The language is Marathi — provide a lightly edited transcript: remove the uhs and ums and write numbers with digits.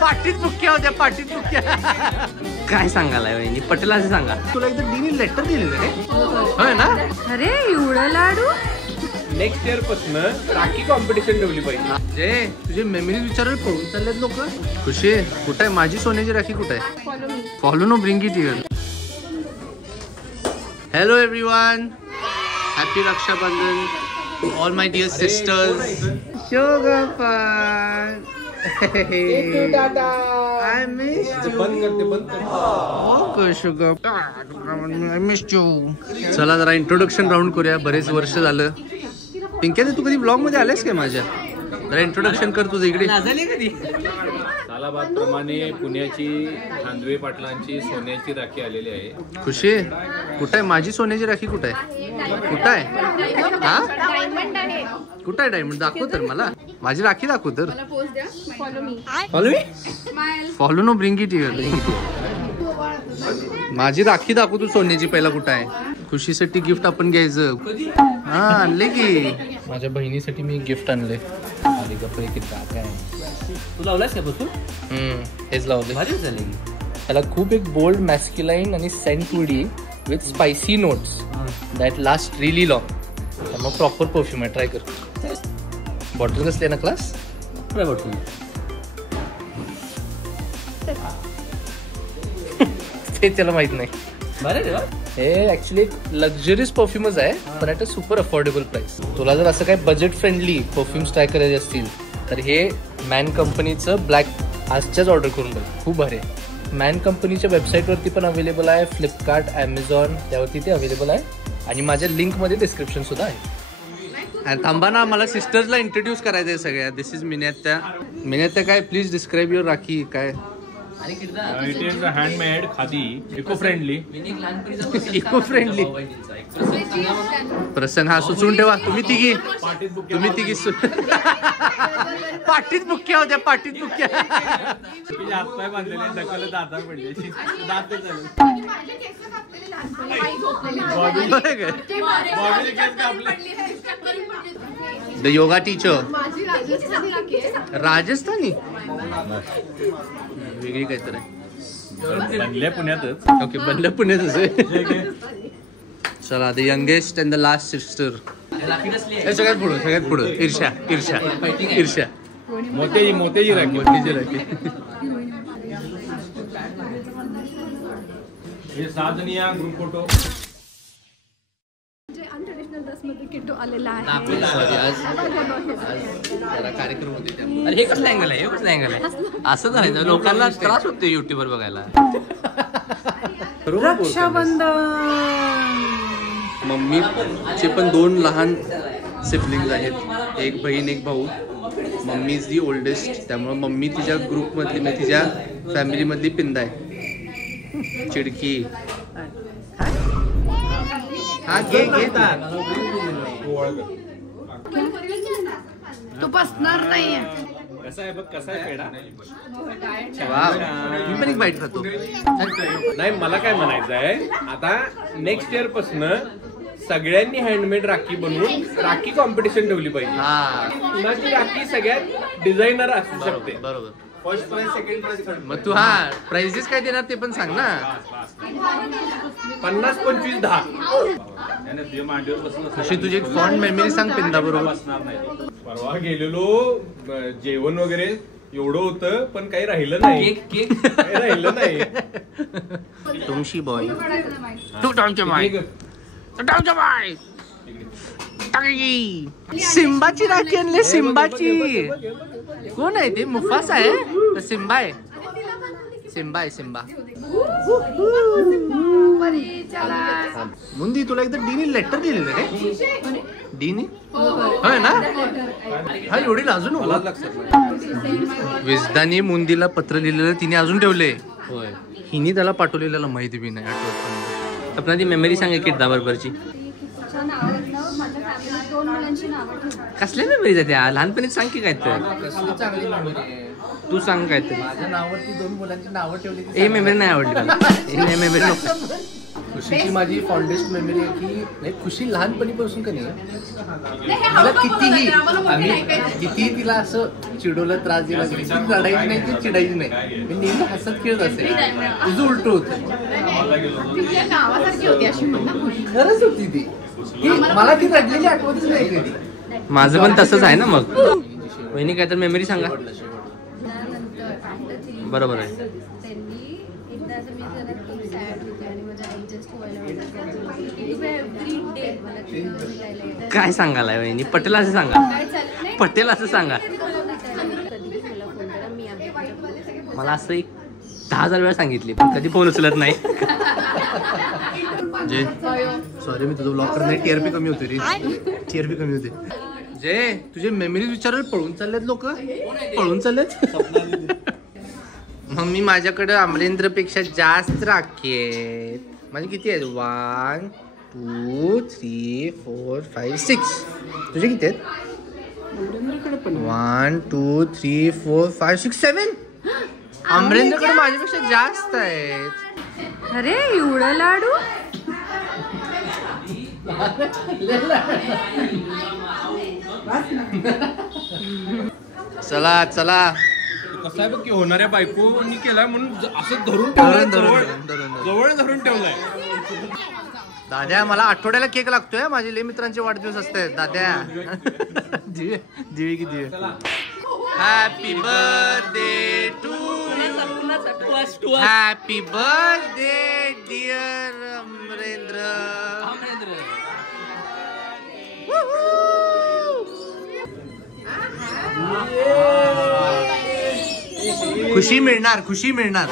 पाठीत बुक्क्या होत्या, पाठीत बुक्क्या. काय सांगायला वहिनी, पटेल असं सांगा. तुला एकदा डीनी लेटर दिलेलं रे, होय ना? अरे एवढं लाडू. नेक्स्ट इयर पासून राखी कॉम्पिटिशन ठेवली पाहिजे. जे तुझे मेमरीज विचारायला पळून चाललेत लोक. खुशी कुठे आहे माझी सोन्याची राखी, कुठे आहे? Follow no bring it here. Hello everyone, happy Rakshabandhan all my dear sisters. I missed you. I missed you. चला जरा इंट्रोडक्शन राऊंड करूया. बरेच वर्ष झालं. पिंक्या तू कधी ब्लॉग मध्ये आलेस काय माझ्या? जरा इंट्रोडक्शन कर तुझं इकडे. सालाबाद प्रमाणे पुण्याची खांदवे पाटलांची सोन्याची राखी आलेली आहे. खुशी कुठे आहे माझी सोन्याची राखी, कुठे आहे? कुठे आहे? हा कुठे आहे डायमंड? दाखव तर मला माझी राखी, दाखव तर. Follow no bring it here. माझी राखी दाखव तू सोन्याची पहिला, कुठे आहे? खुशीसाठी गिफ्ट आपण घ्यायचं. हा आणले की माझ्या बहिणीसाठी मी गिफ्ट आणले. तू लावलास का बसून? हेच लावले. भारी झाले. त्याला खूप एक बोल्ड मॅस्क्युलाइन आणि scent woody with spicy notes that last really long. मग प्रॉपर परफ्यूम आहे, ट्राय कर. बॉटल कसली आहे ना क्लास? काय बॉटल? ते त्याला माहित नाही. बरं हे ऍक्च्युली लक्झरीज परफ्यूमच आहे, पण at a super affordable price. तुला जर असं काय बजेट फ्रेंडली परफ्युम्स ट्राय करायचे असतील तर हे मॅन कंपनीचं ब्लॅक आजच्याच ऑर्डर करून बघ, खूप भारी आहे. मॅन कंपनीच्या वेबसाईटवरती पण अवेलेबल आहे, फ्लिपकार्ट, ॲमेझॉन त्यावरती ते अवेलेबल आहे आणि माझ्या लिंकमध्ये डिस्क्रिप्शन सुद्धा आहे. आणि थांबा ना, मला सिस्टर्सला इंट्रोड्यूस करायचं आहे सगळ्या. दिस इज मिन्यात्या. मिन्यात्या काय, प्लीज डिस्क्राईब युअर राखी. काय it is handmade, khadi, eco friendly. Eco friendly प्रसंग. हा सुचवून ठेवा. तुम्ही तिघी पाठीत बुक्क्या होत्या, पाठीत बुक्क्या. हातपाय बांधलेले, ढकलत दाता पडले, दात द योगा टीचर राजस्थानी वेगळी काहीतरी आहे. बनल्या पुण्यातच. ओके, बनल्या पुण्यातच आहे. चला, the youngest and the last sister. सगळ्यात पुढं ईर्ष्या. मोत्याची राखी. हे 6 जणीया ग्रुप फोटो. आलेला आहे. कार्यक्रम होते. अरे हे कसलं अँगल आहे? हे कसलं अँगल आहे? असं झालं, लोकांना त्रास होतो युट्यूबवर बघायला. रक्षाबंधन. मम्मीचे पण 2 लहान सिबलिंग्स आहेत, एक बहीण एक भाऊ. मम्मी इज दी ओल्डेस्ट, त्यामुळे मम्मी तिच्या ग्रुपमधली म्हणजे तिच्या फॅमिलीमधली पिंदा आहे. चिडकी. हा घे तू बसणार नाहीये. कसा आहे बघ, कसा आहे पेढा. मी पण एक बाईट खातो. नाही, मला काय म्हणायचं आहे, आता नेक्स्ट इयर पासून सगळ्यांनी हँडमेड राखी बनवून राखी कॉम्पिटिशन ठेवली पाहिजे. कुणाची राखी सगळ्यात डिझायनर असू शकते. बरोबर. First prize, second prize. मग तू प्राइजेस काय देणार ते पण सांग ना. 50, 25, 10. अशी तुझी एक फॉन्ड मेमरी सांग पिंदा बरोबर. परवा गेलेलो, जेवण वगैरे एवढं होतं पण काही राहिलं नाही. काही राहिलं नाही. तुमशी बॉय तू टामच्या माय सिम्बाची राखी आणली. सिम्बाची कोण आहे ते? मुफासा आहे? सिम्बा आहे? सिम्बा. मुंदी तुला एकदा डीनी लेटर दिलेलं रे. डीनी होय ना? हा एवढी अजून विजदानी मुंदीला पत्र लिहिलेलं तिने अजून ठेवले. होय, हिने त्याला पाठवलेल्याला माहिती बी नाही आठवत. आपला ती मेमरी सांग किडदा बरोबरची. कसल्या मेमरीज आहे त्या? लहानपणीच सांग की काय तर. तू सांग काय तरी. माझ्या नावावरती 2 मुलांची नावं ठेवली. हे मेमरी नाही आवडली मला. हे मेमरी नको. खुशीची माझी फॉन्डेस्ट मेमरी आहे की नाही, खुशी लहानपणीपासून का नाही तिला कितीही तिला असं चिडवलं, त्रास दिला तरी ती रडायची नाही की चिडायची नाही. मी नेहमी हसत खेळत असे. तुझं उलट होतं. खरंच होती ती. मला ती रडलेली आठवतच नाही कधी. माझं पण तसंच आहे ना. मग वहिनी काय तर मेमरी सांगा. बरोबर आहे. काय सांगायला वहिनी? पटेल असं सांगा. पटेल असं सांगा. मला असं एक 10,000 वेळा सांगितली पण कधी फोन उचलत नाही. जे सॉरी मी तुझं ब्लॉग करत नाही. TRP कमी होते रे. TRP कमी होते. जे तुझे मेमरीज विचारायला पळून चाललेत लोक. पळून चाललेत. मग मी माझ्याकडे अमरेंद्रपेक्षा जास्त राखी आहेत. म्हणजे किती आहेत? 1 2 3 4 5 6. तुझे किती आहेत? 1 2 3 4 5 6 7. अमरेंद्रकडे माझ्यापेक्षा जास्त आहेत. अरे एवढं लाडू. चला चला. कसं आहे बघ की होणाऱ्या बायकोनी केलाय म्हणून असं धरून ठेवलंय. जवळ धरून ठेवलंय. दाद्या मला आठवड्याला केक लागतोय. माझे लय मित्रांचे वाढदिवस असतात. दाद्या दिवे की दिवे. Happy birthday to. Happy birthday dear Amarendra. खुशी मिळणार. खुशी मिळणार.